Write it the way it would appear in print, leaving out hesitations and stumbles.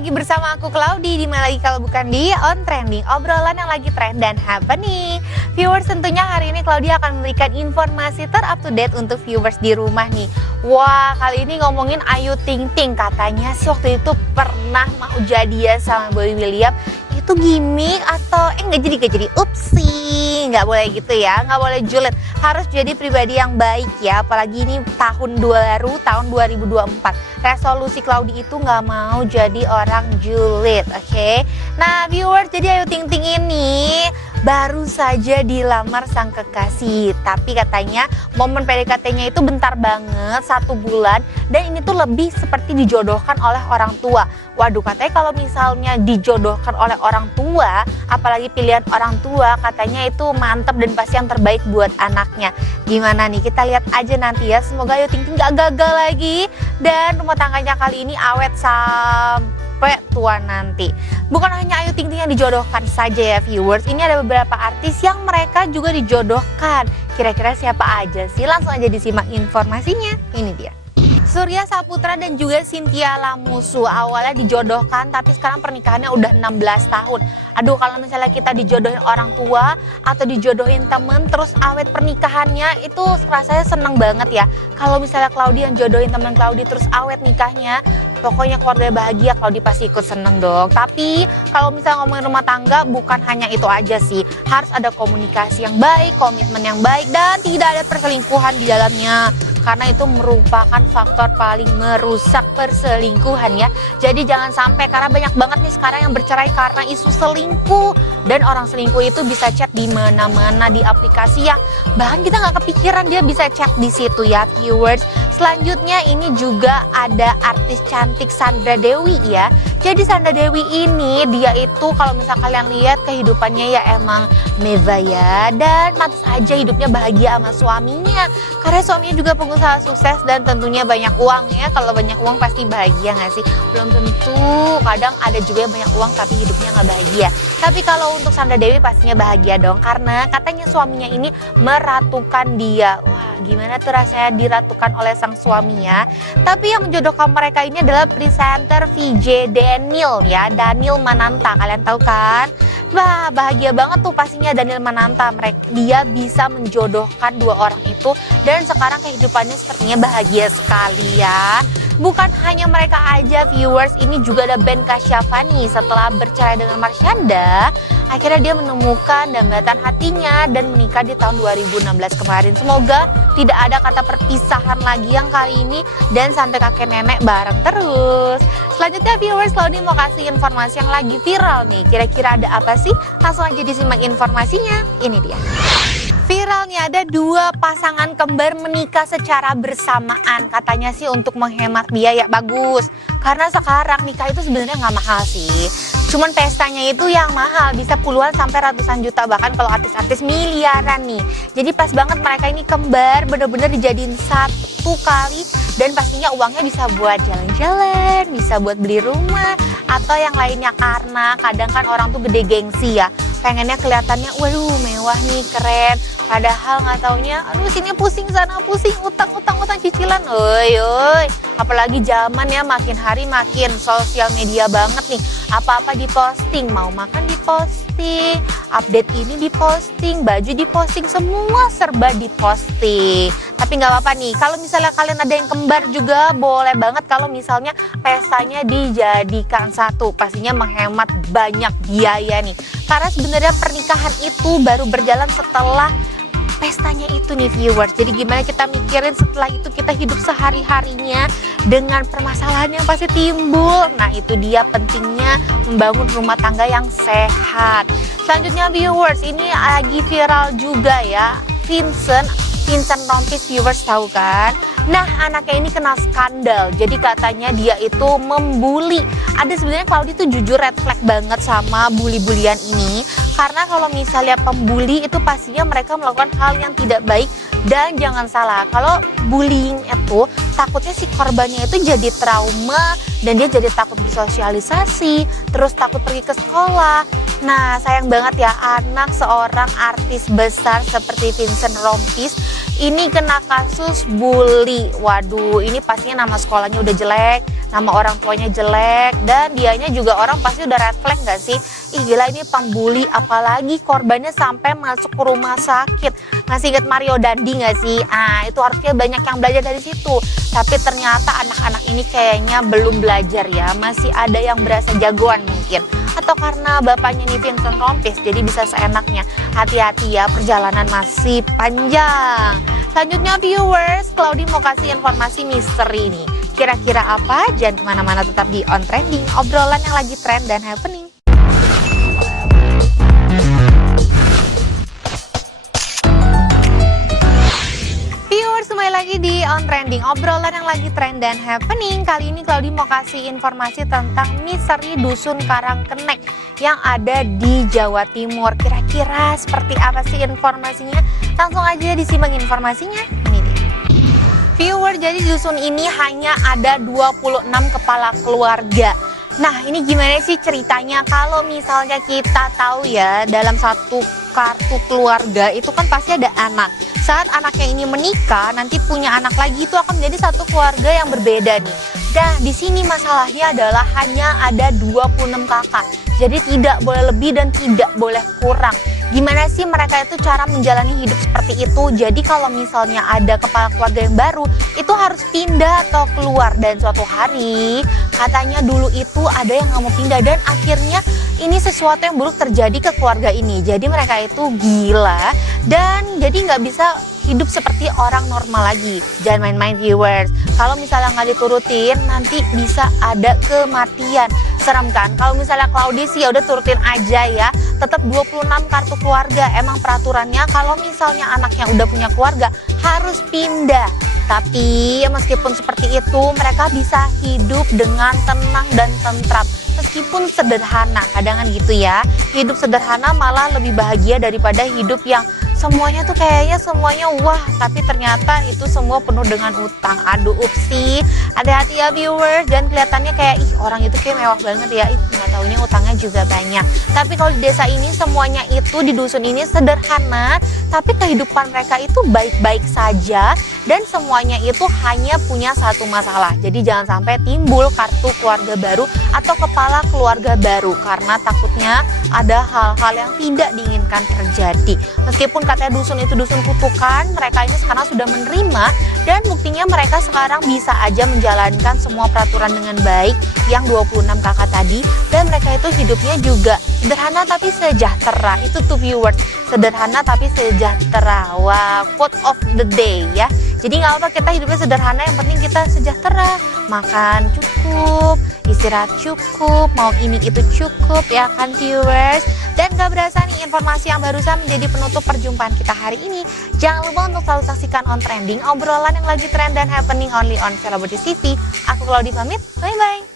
lagi bersama aku Claudi, di mana lagi kalau bukan di On Trending, obrolan yang lagi trend dan happening. Viewers, tentunya hari ini Claudi akan memberikan informasi terup to date untuk viewers di rumah nih. Wah, kali ini ngomongin Ayu Ting Ting. Katanya sih waktu itu pernah mau jadian sama Boy William. Itu gimmick atau nggak jadi, upsi, nggak boleh gitu ya, nggak boleh julid, harus jadi pribadi yang baik ya, apalagi ini tahun baru, tahun 2024, resolusi Claudi itu nggak mau jadi orang julid, oke? Nah viewers, jadi Ayu Ting Ting ini baru saja dilamar sang kekasih, tapi katanya momen PDKT-nya itu bentar banget, 1 bulan, dan ini tuh lebih seperti dijodohkan oleh orang tua. Waduh, katanya kalau misalnya dijodohkan oleh orang tua, apalagi pilihan orang tua, katanya itu mantep dan pasti yang terbaik buat anaknya. Gimana nih, kita lihat aja nanti ya, semoga Ayu Ting Ting gak gagal lagi dan rumah tangganya kali ini awet sampai tua nanti. Bukan hanya Ayu Ting Ting yang dijodohkan saja ya viewers, ini ada beberapa artis yang mereka juga dijodohkan. Kira-kira siapa aja sih? Langsung aja disimak informasinya, ini dia. Surya Saputra dan juga Chintya Lamusu awalnya dijodohkan, tapi sekarang pernikahannya udah 16 tahun. Aduh, kalau misalnya kita dijodohin orang tua atau dijodohin temen terus awet pernikahannya, itu rasanya seneng banget ya. Kalau misalnya Claudi yang jodohin temen Claudi terus awet nikahnya, pokoknya keluarga bahagia, Claudi pasti ikut seneng dong. Tapi kalau misalnya ngomongin rumah tangga, bukan hanya itu aja sih, harus ada komunikasi yang baik, komitmen yang baik, dan tidak ada perselingkuhan di dalamnya. Karena itu merupakan faktor paling merusak perselingkuhan ya. Jadi jangan sampai, karena banyak banget nih sekarang yang bercerai karena isu selingkuh. Dan orang selingkuh itu bisa chat di mana-mana, di aplikasi yang bahkan kita nggak kepikiran dia bisa chat di situ ya viewers. Selanjutnya ini juga ada artis cantik Sandra Dewi ya. Jadi Sandra Dewi ini dia itu kalau misalnya kalian lihat kehidupannya ya emang mewah ya, dan pantas aja hidupnya bahagia sama suaminya. Karena suaminya juga pengusaha sukses dan tentunya banyak uang ya. Kalau banyak uang pasti bahagia nggak sih? Belum tentu, kadang ada juga yang banyak uang tapi hidupnya nggak bahagia. Tapi kalau untuk Sandra Dewi pastinya bahagia dong, karena katanya suaminya ini meratukan dia. Wah, gimana tuh rasanya diratukan oleh sang suaminya. Tapi yang menjodohkan mereka ini adalah presenter VJ Daniel ya, Daniel Mananta, kalian tahu kan? Wah, bahagia banget tuh pastinya Daniel Mananta. Dia bisa menjodohkan 2 orang itu dan sekarang kehidupannya sepertinya bahagia sekali ya. Bukan hanya mereka aja viewers, ini juga ada Ben Kasyafani. Setelah bercerai dengan Marshanda, akhirnya dia menemukan dambatan hatinya dan menikah di tahun 2016 kemarin. Semoga tidak ada kata perpisahan lagi yang kali ini dan sampai kakek nenek bareng terus. Selanjutnya viewers, Claudi mau kasih informasi yang lagi viral nih. Kira-kira ada apa sih? Langsung aja disimak informasinya. Ini dia. Viralnya ada 2 pasangan kembar menikah secara bersamaan. Katanya sih untuk menghemat biaya, bagus. Karena sekarang nikah itu sebenarnya nggak mahal sih. Cuman pestanya itu yang mahal, bisa puluhan sampai ratusan juta, bahkan kalau artis-artis miliaran nih. Jadi pas banget mereka ini kembar, bener-bener dijadiin satu kali, dan pastinya uangnya bisa buat jalan-jalan, bisa buat beli rumah atau yang lainnya. Karena kadang kan orang tuh gede gengsi ya, pengennya kelihatannya waduh mewah nih, keren. Padahal nggak taunya, aduh sini pusing sana pusing, utang cicilan, oi. Apalagi zaman ya makin hari makin sosial media banget nih. Apa-apa diposting, mau makan diposting, update ini diposting, baju diposting, semua serba diposting. Tapi nggak apa-apa nih, kalau misalnya kalian ada yang kembar juga boleh banget kalau misalnya pestanya dijadikan satu, pastinya menghemat banyak biaya nih. Karena sebenarnya pernikahan itu baru berjalan setelah pestanya itu nih viewers. Jadi gimana kita mikirin setelah itu kita hidup sehari-harinya dengan permasalahan yang pasti timbul. Nah itu dia pentingnya membangun rumah tangga yang sehat. Selanjutnya viewers, ini lagi viral juga ya, Vincent Rompis, viewers tahu kan? Nah anaknya ini kena skandal. Jadi katanya dia itu membuli. Ada sebenarnya Claudi tuh jujur red flag banget sama bully-bulian ini. Karena kalau misalnya pembuli itu pastinya mereka melakukan hal yang tidak baik. Dan jangan salah, kalau bullying itu takutnya si korbannya itu jadi trauma dan dia jadi takut bersosialisasi, terus takut pergi ke sekolah. Nah, sayang banget ya, anak seorang artis besar seperti Vincent Rompis ini kena kasus bully. Waduh, ini pastinya nama sekolahnya udah jelek, nama orang tuanya jelek, dan dianya juga orang pasti udah red flag gak sih? Ih gila, ini pembuli, apalagi korbannya sampai masuk ke rumah sakit. Masih inget Mario Dandi gak sih? Ah, itu harusnya banyak yang belajar dari situ. Tapi ternyata anak-anak ini kayaknya belum belajar ya, masih ada yang berasa jagoan mungkin. Atau karena bapaknya nih Vincent Rompis, jadi bisa seenaknya. Hati-hati ya, perjalanan masih panjang. Selanjutnya viewers, Claudi mau kasih informasi misteri nih. Kira-kira apa? Jangan kemana-mana, tetap di On Trending, obrolan yang lagi trend dan happening. Kembali lagi di On Trending, obrolan yang lagi trend dan happening. Kali ini Claudi mau kasih informasi tentang misteri Dusun Karangkenek yang ada di Jawa Timur. Kira-kira seperti apa sih informasinya? Langsung aja disimak informasinya, ini dia. Viewer, jadi dusun ini hanya ada 26 kepala keluarga. Nah, ini gimana sih ceritanya? Kalau misalnya kita tahu ya, dalam satu kartu keluarga itu kan pasti ada anak. Saat anaknya ini menikah, nanti punya anak lagi, itu akan menjadi satu keluarga yang berbeda nih. Nah, di sini masalahnya adalah hanya ada 26 kakak. Jadi tidak boleh lebih dan tidak boleh kurang. Gimana sih mereka itu cara menjalani hidup seperti itu? Jadi kalau misalnya ada kepala keluarga yang baru, itu harus pindah atau keluar. Dan suatu hari katanya dulu itu ada yang nggak mau pindah, dan akhirnya ini sesuatu yang buruk terjadi ke keluarga ini. Jadi mereka itu gila dan jadi nggak bisa hidup seperti orang normal lagi. Jangan main-main viewers. Kalau misalnya nggak diturutin, nanti bisa ada kematian. Serem kan? Kalau misalnya Claudi sih ya udah turutin aja ya. Tetap 26 kartu keluarga. Emang peraturannya kalau misalnya anaknya udah punya keluarga harus pindah. Tapi ya meskipun seperti itu, mereka bisa hidup dengan tenang dan tentram. Meskipun sederhana, kadang kan gitu ya. Hidup sederhana malah lebih bahagia daripada hidup yang semuanya tuh kayaknya semuanya wah, tapi ternyata itu semua penuh dengan utang. Aduh, upsi. Hati-hati ya viewers, dan kelihatannya kayak ih orang itu kayak mewah banget ya. Ih, nggak tahu ini utangnya juga banyak. Tapi kalau di desa ini semuanya itu, di dusun ini sederhana, tapi kehidupan mereka itu baik-baik saja, dan semuanya itu hanya punya satu masalah. Jadi jangan sampai timbul kartu keluarga baru atau kepala keluarga baru, karena takutnya ada hal-hal yang tidak diinginkan terjadi. Meskipun katanya dusun itu dusun kutukan, mereka ini sekarang sudah menerima, dan buktinya mereka sekarang bisa aja menjalankan semua peraturan dengan baik yang 26 kakak tadi, dan mereka itu hidupnya juga sederhana tapi sejahtera. Itu tuh viewers, sederhana tapi sejahtera. Wah, quote of the day ya. Jadi nggak apa kita hidupnya sederhana, yang penting kita sejahtera. Makan cukup, istirahat cukup, mau ini itu cukup ya kan viewers. Dan gak berasa nih informasi yang barusan menjadi penutup perjumpaan kita hari ini. Jangan lupa untuk selalu saksikan On Trending, obrolan yang lagi trend dan happening only on Celebrity TV. Aku Claudi pamit, bye bye.